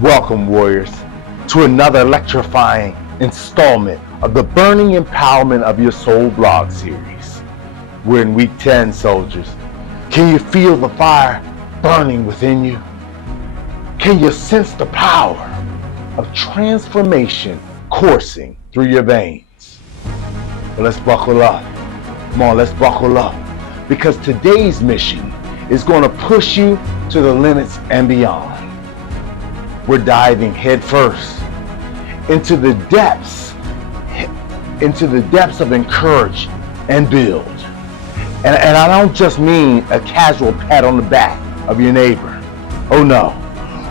Welcome, warriors, to another electrifying installment of the Burning Empowerment of Your Soul blog series. We're in week 10, soldiers. Can you feel the fire burning within you? Can you sense the power of transformation coursing through your veins? Well, let's buckle up. Come on, let's buckle up. Because today's mission is going to push you to the limits and beyond. We're diving headfirst into the depths of encourage and build. And I don't just mean a casual pat on the back of your neighbor. Oh no.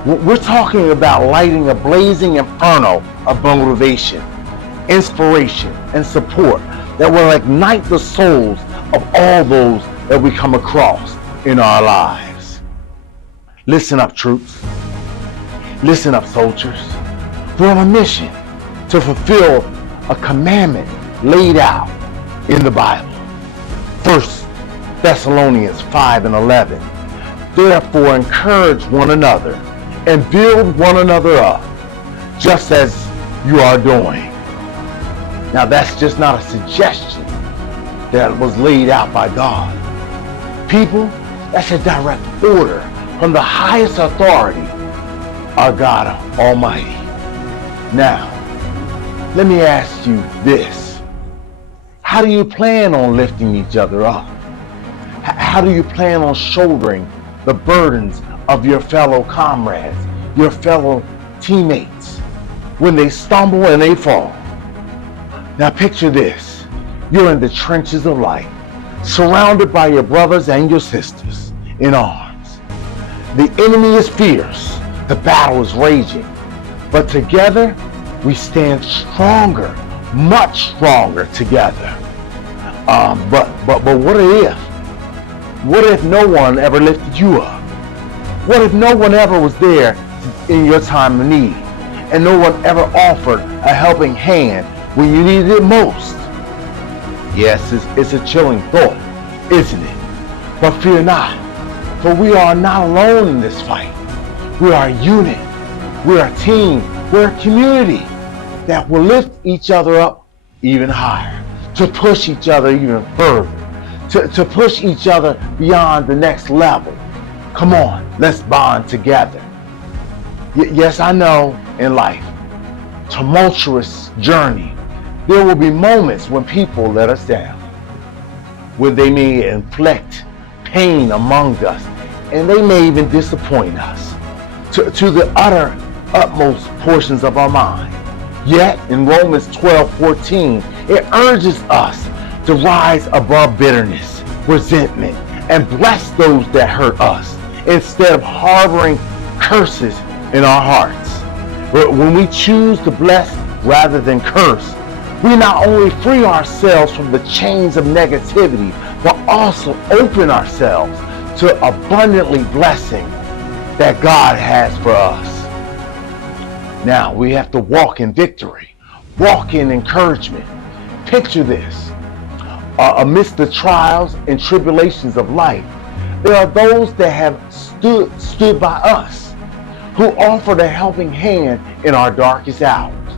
We're talking about lighting a blazing inferno of motivation, inspiration, and support that will ignite the souls of all those that we come across in our lives. Listen up, troops. Listen up, soldiers. We're on a mission to fulfill a commandment laid out in the Bible. 1 Thessalonians 5:11. Therefore, encourage one another and build one another up, just as you are doing. Now, that's just not a suggestion that was laid out by God. People, that's a direct order from the highest authority, our God Almighty. Now, let me ask you this. How do you plan on lifting each other up? How do you plan on shouldering the burdens of your fellow comrades, your fellow teammates, when they stumble and they fall? Now picture this. You're in the trenches of life, surrounded by your brothers and your sisters in arms. The enemy is fierce. The battle is raging. But together, we stand stronger, much stronger together. But what if? What if no one ever lifted you up? What if no one ever was there in your time of need, and no one ever offered a helping hand when you needed it most? Yes, it's a chilling thought, isn't it? But fear not, for we are not alone in this fight. We are a unit, we're a team, we're a community that will lift each other up even higher, to push each other even further, to push each other beyond the next level. Come on, let's bond together. Yes, I know in life, tumultuous journey, there will be moments when people let us down, when they may inflict pain among us, and they may even disappoint us to the utmost portions of our mind. Yet in Romans 12:14, it urges us to rise above bitterness, resentment, and bless those that hurt us, instead of harboring curses in our hearts. When we choose to bless rather than curse, we not only free ourselves from the chains of negativity, but also open ourselves to abundantly blessing that God has for us. Now we have to walk in victory, walk in encouragement. Picture this. Amidst the trials and tribulations of life, there are those that have stood by us, who offered a helping hand in our darkest hours.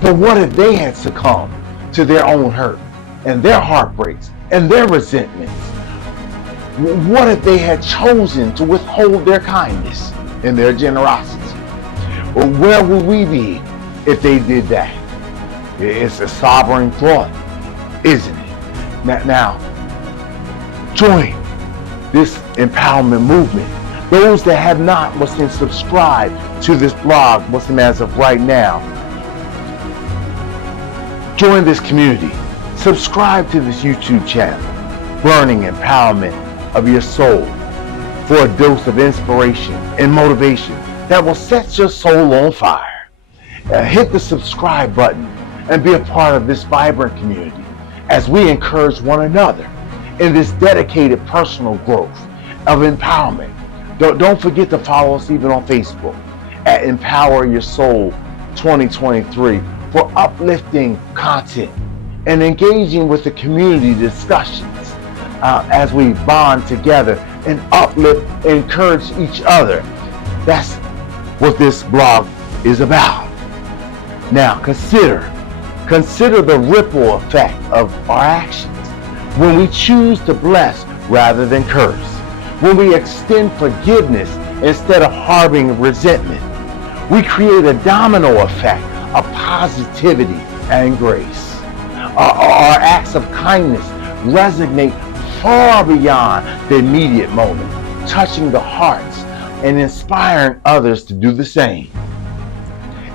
But what if they had succumbed to their own hurt and their heartbreaks and their resentments? What if they had chosen to withhold their kindness and their generosity? Well, where would we be if they did that? It's a sobering thought, isn't it? Now, join this empowerment movement. Those that have not must subscribe to this blog as of right now. Join this community. Subscribe to this YouTube channel, Burning Empowerment of Your Soul, for a dose of inspiration and motivation that will set your soul on fire. Hit the subscribe button and be a part of this vibrant community as we encourage one another in this dedicated personal growth of empowerment. Don't forget to follow us even on Facebook at Empower Your Soul 2023 for uplifting content and engaging with the community discussions as we bond together and uplift and encourage each other. That's what this blog is about. Now consider the ripple effect of our actions. When we choose to bless rather than curse, when we extend forgiveness instead of harboring resentment, we create a domino effect of positivity and grace. Our acts of kindness resonate far beyond the immediate moment, touching the hearts and inspiring others to do the same.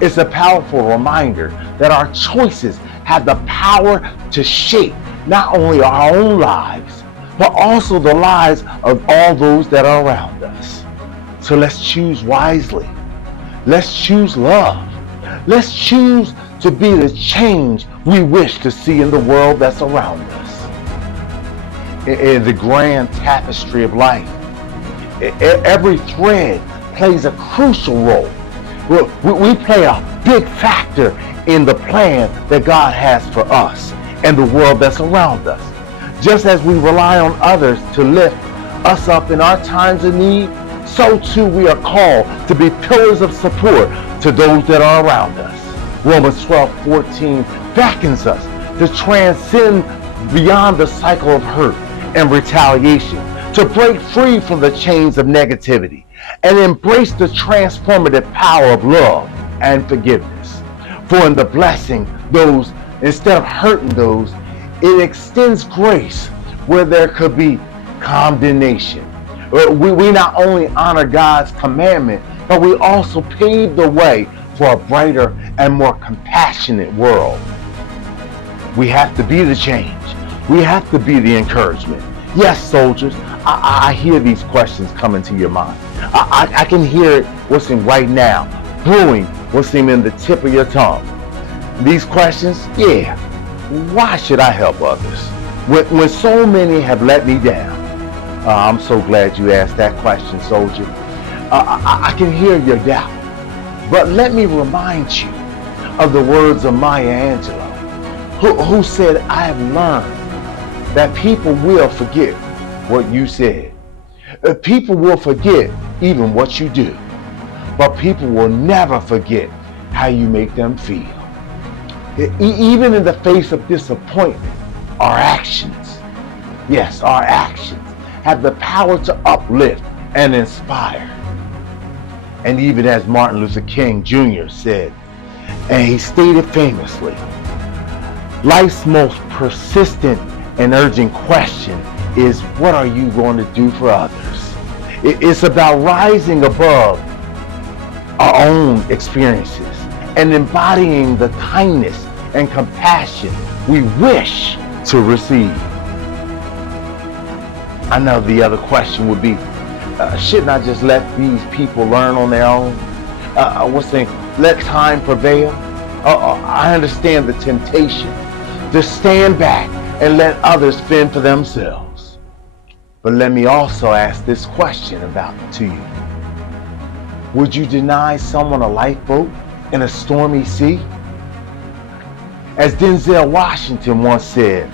It's a powerful reminder that our choices have the power to shape not only our own lives, but also the lives of all those that are around us. So let's choose wisely. Let's choose love. Let's choose to be the change we wish to see in the world that's around us. In the grand tapestry of life, every thread plays a crucial role. We play a big factor in the plan that God has for us and the world that's around us. Just as we rely on others to lift us up in our times of need, so too we are called to be pillars of support to those that are around us. Romans 12:14 beckons us to transcend beyond the cycle of hurt and retaliation, to break free from the chains of negativity and embrace the transformative power of love and forgiveness. For in the blessing those, instead of hurting those, it extends grace where there could be condemnation. We not only honor God's commandment, but we also pave the way for a brighter and more compassionate world. We have to be the change. We have to be the encouragement. Yes, soldiers, I hear these questions coming to your mind. I can hear it what's in right now, brewing what's in the tip of your tongue. These questions, yeah, why should I help others when so many have let me down? I'm so glad you asked that question, soldier. I can hear your doubt, but let me remind you of the words of Maya Angelou, who said, I have learned that people will forget what you said. People will forget even what you do, but people will never forget how you make them feel. Even in the face of disappointment, our actions, yes, our actions have the power to uplift and inspire. And even as Martin Luther King Jr. said, and he stated famously, life's most persistent and urgent question is, what are you going to do for others? It's about rising above our own experiences and embodying the kindness and compassion we wish to receive. I know the other question would be, shouldn't I just let these people learn on their own? Let time prevail? I understand the temptation to stand back and let others fend for themselves. But let me also ask this question to you. Would you deny someone a lifeboat in a stormy sea? As Denzel Washington once said,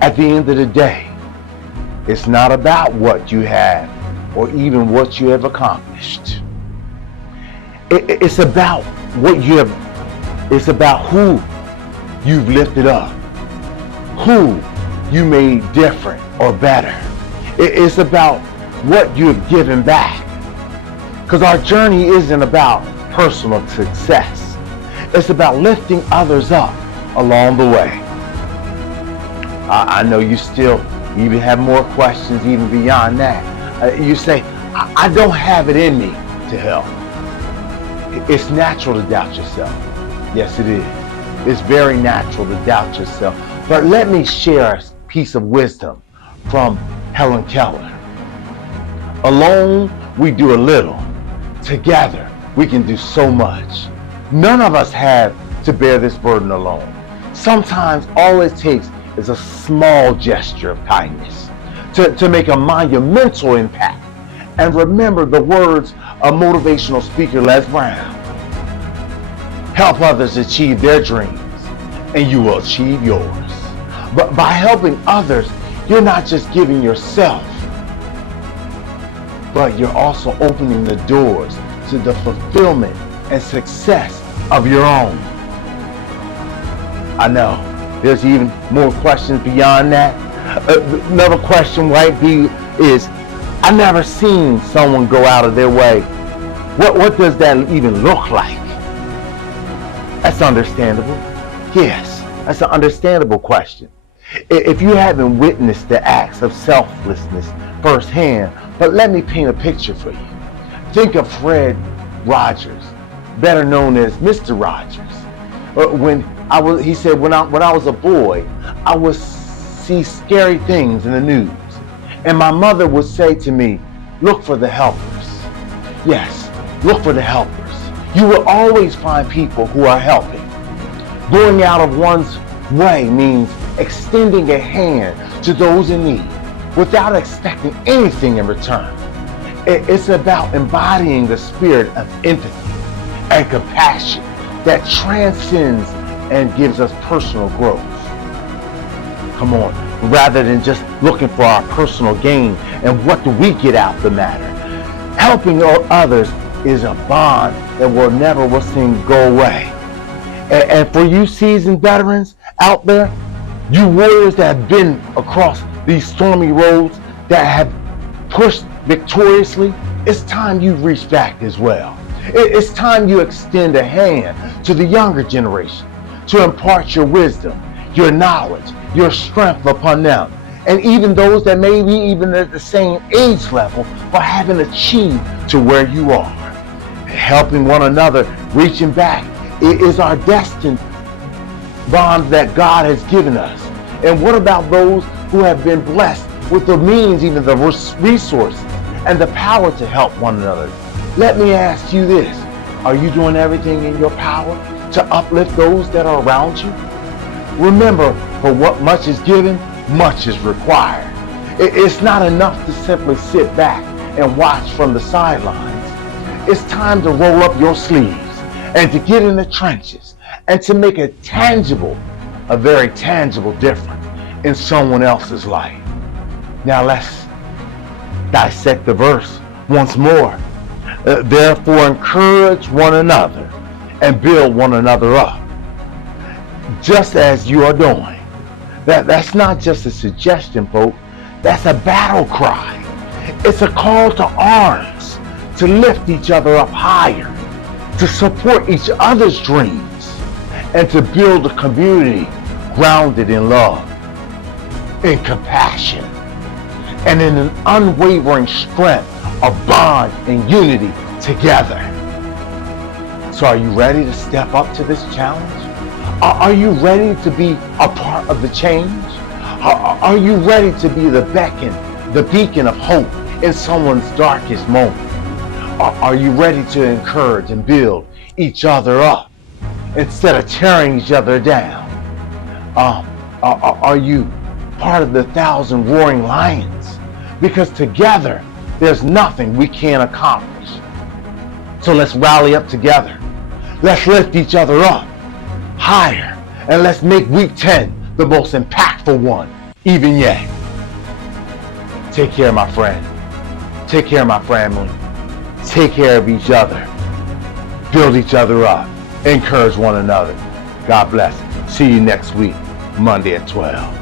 at the end of the day, it's not about what you have or even what you have accomplished. It's about what you have. It's about who you've lifted up, who you made different or better. It's about what you have given back. Because our journey isn't about personal success. It's about lifting others up along the way. I know you still even have more questions even beyond that. You say, I don't have it in me to help. It's natural to doubt yourself. Yes, it is. It's very natural to doubt yourself. But let me share a piece of wisdom from Helen Keller. Alone, we do a little. Together, we can do so much. None of us have to bear this burden alone. Sometimes all it takes is a small gesture of kindness to make a monumental impact. And remember the words of motivational speaker Les Brown. Help others achieve their dreams, and you will achieve yours. But by helping others, you're not just giving yourself, but you're also opening the doors to the fulfillment and success of your own. I know there's even more questions beyond that. Another question might be is, I never seen someone go out of their way. What does that even look like? That's understandable. Yes, that's an understandable question. If you haven't witnessed the acts of selflessness firsthand, but let me paint a picture for you. Think of Fred Rogers, better known as Mr. Rogers. He said, when I was a boy, I would see scary things in the news, and my mother would say to me, "Look for the helpers." Yes, look for the helpers. You will always find people who are helping. Going out of one's way means extending a hand to those in need without expecting anything in return. It's about embodying the spirit of empathy and compassion that transcends and gives us personal growth. Come on, rather than just looking for our personal gain and what do we get out the matter. Helping others is a bond that will seem to go away. And for you seasoned veterans out there, you warriors that have been across these stormy roads that have pushed victoriously, it's time you reach back as well. It's time you extend a hand to the younger generation to impart your wisdom, your knowledge, your strength upon them. And even those that may be even at the same age level but haven't achieved to where you are. Helping one another, reaching back, it is our destined bond that God has given us. And what about those who have been blessed with the means, even the resources and the power to help one another? Let me ask you this. Are you doing everything in your power to uplift those that are around you? Remember, for what much is given, much is required. It's not enough to simply sit back and watch from the sidelines. It's time to roll up your sleeves and to get in the trenches and to make a very tangible difference in someone else's life. Now let's dissect the verse once more. Therefore encourage one another and build one another up, just as you are doing. That's not just a suggestion, folks. That's a battle cry. It's a call to arms, to lift each other up higher, to support each other's dreams, and to build a community grounded in love, in compassion, and in an unwavering strength of bond and unity together. So are you ready to step up to this challenge? Are you ready to be a part of the change? Are you ready to be the beacon of hope in someone's darkest moment? Are you ready to encourage and build each other up instead of tearing each other down? Are you part of the 1,000 roaring lions? Because together, there's nothing we can't accomplish. So let's rally up together. Let's lift each other up higher, and let's make week 10 the most impactful one even yet. Take care, my friend. Take care, my family. Take care of each other. Build each other up. Encourage one another. God bless. See you next week, Monday at 12.